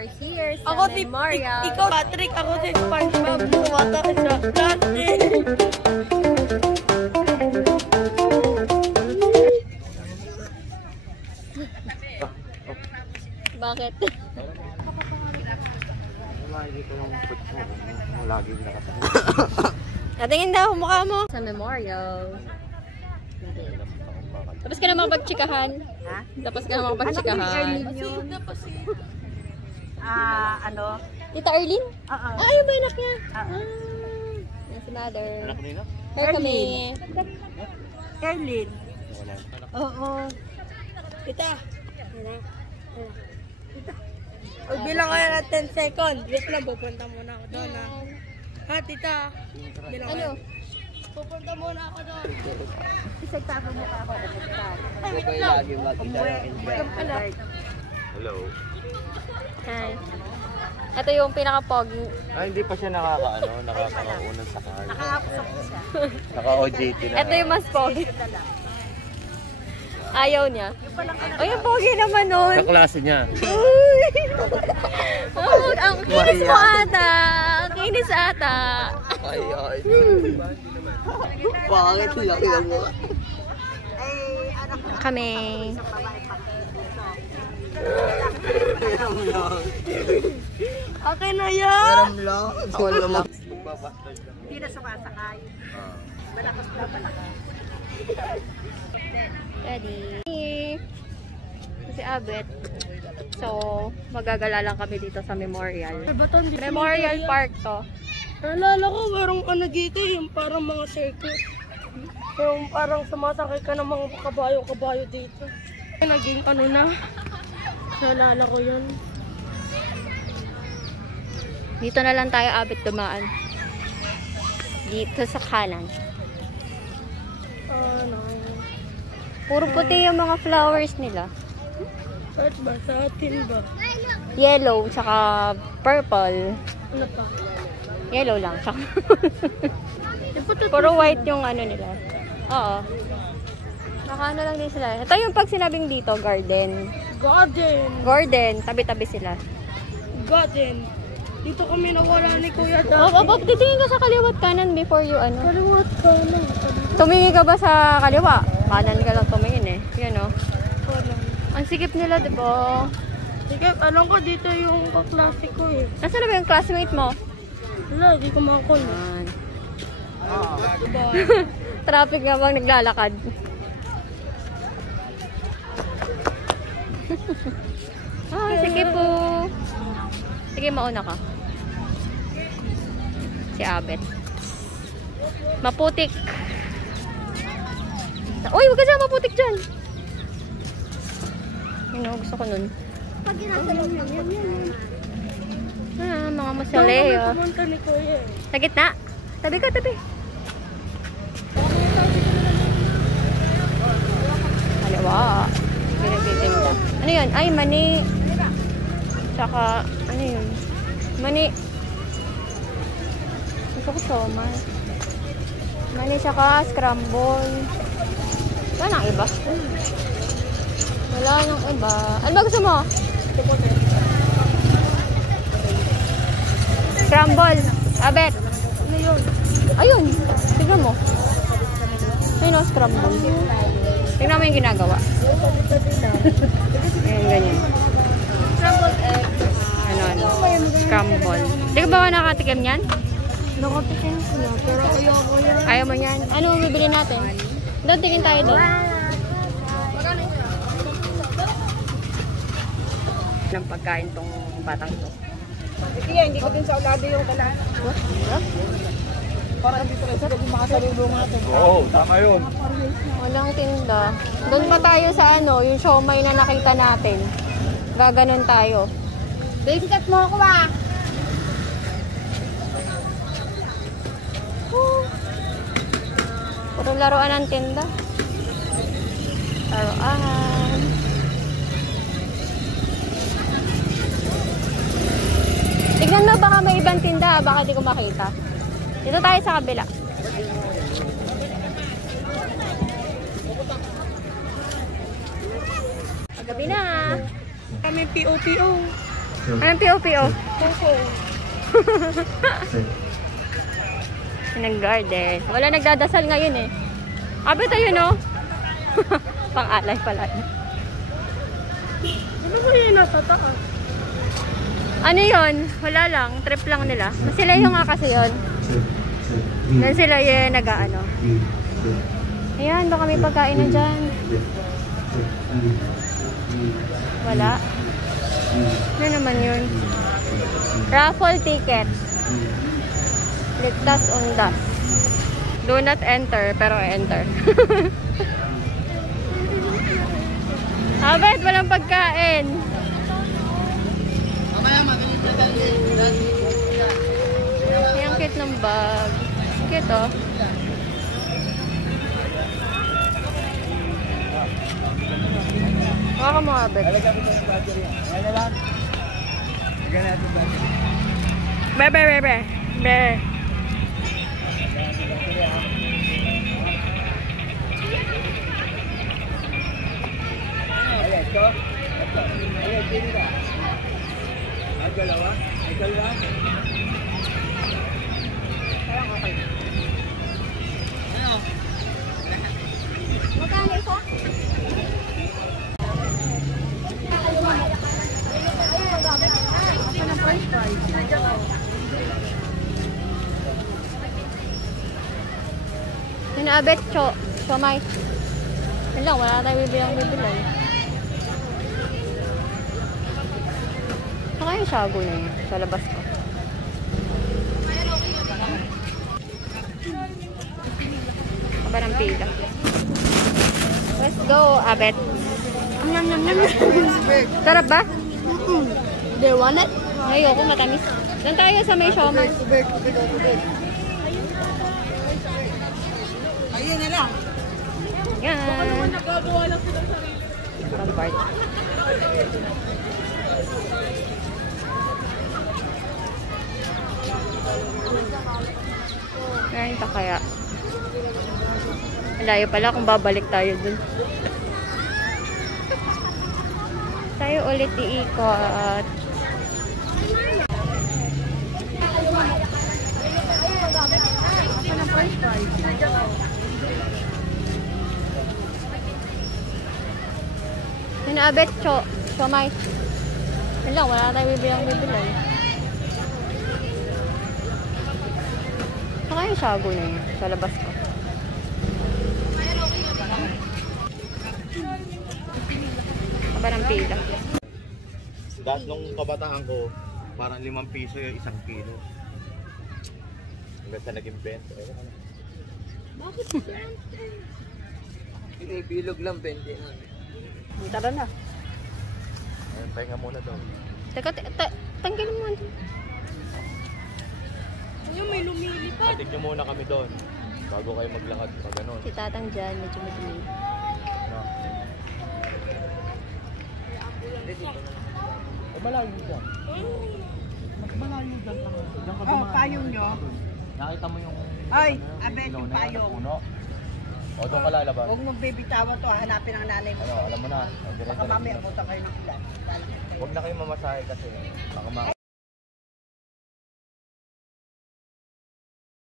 We're here sa Ako si Memorial. Ikaw, Patrick. Ako si SpongeBob. Bumata ka siya. Dati. Bakit? Hindi ko yung put mo. Laging nakatawa. Natingin daw mukha mo. Sa Memorial. Tapos ka na makapagtsikahan. Ha? Tapos ka na makapagtsikahan. Ano? Tita Erlyn? Oo. Ah, yung ba yung anak niya? Yung si mother. Anak nila? Here kami. Erlyn. Oo. Tita. Pag bilang kayo na 10 seconds. Wait lang, pupunta muna ako doon. Ha, tita? Bilang Ano? kayo. Pupunta muna ako doon. Isag pa mo pa ako. Hello. Hi. Ito yung pinaka-pogi. Hindi pa siya nakakaunang sakay. Nakakapusok siya. Naka-OJT na. Ito yung mas pogi. Ayaw niya. Ay, yung pogi naman nun. Sa klase niya. Uy! Oh, ang kinis mo ata. Ang kinis ata. Ay. Bakit laki ang mukha? Kami. Okay na yan. Wala lang. Hindi na sumasakay. Malakas na malakas. Ready. Si Abet. So, magagala lang kami dito sa Memorial. Memorial Park to. Naalala ko, merong ano dito, yung parang mga circus. Yung parang sumasakay ka ng mga kabayo-kabayo dito. Naging ano na. Naalala ko yun. Dito na lang tayo Abet dumaan. Dito sa kanan. Ano? Puro puti yung mga flowers nila. At ba? Sa atin ba? Yellow, tsaka purple. Ano pa? Yellow lang, tsaka puro white yung ano nila. Oo. Nakaano lang din sila. Ito yung pag sinabing dito, garden. Garden, tabi-tabi sila. Garden. Dito kami nawala ni Kuya Dati. Titingin ka sa kaliwat kanan before you ano. Kaliwat kanan. Tumingin ka ba sa kaliwa? Kanan ka lang tumingin eh. Yan o. Ang sikip nila, diba? Sige, alam ko dito yung kaklase ko eh. Nasaan na ba yung classmate mo? Wala, di ko makakul. Diba? Traffic nga bang naglalakad? Ay, sige po. Sige, mauna ka. Si Abet. Maputik. Uy, wag ka dyan, maputik dyan. Ano, gusto ko nun. Mga masaleo. Pumunta ni Kuya eh. Sa gitna. Tabi ka, tabi. Kaliwa. Pinagtitinda. Ano yun? Ay, mani. Tsaka, ano yun? Mani. Gusto ko siomay. Mani tsaka scramble. Wala nang iba. Wala nang iba. Ano ba gusto mo? Scramble. Abet. Ano yun? Ayun. Tignan mo. Ayun o, scramble. Tignan mo yung ginagawa. Ayun, ganyan. Scrambled egg. Ano. Scramble. Di ka ba nakatikim yan? Nakatikin siya, pero ayoko yan. Ayaw mo yan? Ano bibili natin? Doon, tingin tayo doon. Magkano siya? Ng pagkain tong batang to. Kaya hindi ko din sa ulado yung kalan. Para dito rin sa makasalubong natin. Oo, tama yun. Walang tinda. Doon pa tayo sa ano, yung siomay na nakita natin. Gaganon tayo. Basikat mo ako ba? Puro laruan ng tinda. Laruan. Tignan mo, baka may ibang tinda. Baka di ko makita. Dito tayo sa kabila. Gabi na. Kami POTO. Anong PO-PO? Ng garden. Wala nagdadasal ngayon eh. Abi tayo no? Pang-alay pala. Ano ba yun nasa taas? Ano yun? Wala lang. Trip lang nila. Sila yung nga kasi yun. Doon sila yung nag-ano. Ayan, baka may pagkain na dyan. Wala. Ano naman yun? Raffle ticket. Ligtas undas. Do not enter, pero enter. Abet, walang pagkain. Ang cute ng bag. Cute oh. Baka mo, Abet. Be. Magkano isa? Sinabet, siomay. Yan lang, wala tayo bibilang. Saka yung shago na yun, sa labas ko. Aba ng pila. Let's go, Abet. Sarap ba? Do you want it? Ayoko, matamis. Doon tayo sa may siomay. Ayun na lang. Yan. Nagagawa lang sila sarili. Ibang part. Ngayon pa kaya. Malayo pala kung babalik tayo dun. Tayo ulit iikot. Sinabet, siomay. Yan lang, wala tayo bibilang. Saka yung shago na yun, sa labas ko. Aba ng pila. Dahil nung kabataan ko, parang 5 piso yung 1 kilo. Hanggang sa naging 20. Bakit? Pinibilog lang 20 na. Tara na. Ayun, pahinga muna daw. Teka, tanggalin mo. Ayun, may lumilipad. Atik nyo muna kami doon. Bago kayo maglakad pa ganun. Si tatang dyan, medyo madumi. No? Malayo dyan. Mas malayo dyan. Oh, payong nyo. Nakita mo yung... Ay, abet yung payong. O, doon ka lalabas. Huwag mong bibitawan to, hanapin ang nanay mo. Ano, alam mo na. Baka mamaya abutan kayo ng ilan. Huwag na kayo mamasahe kasi. Baka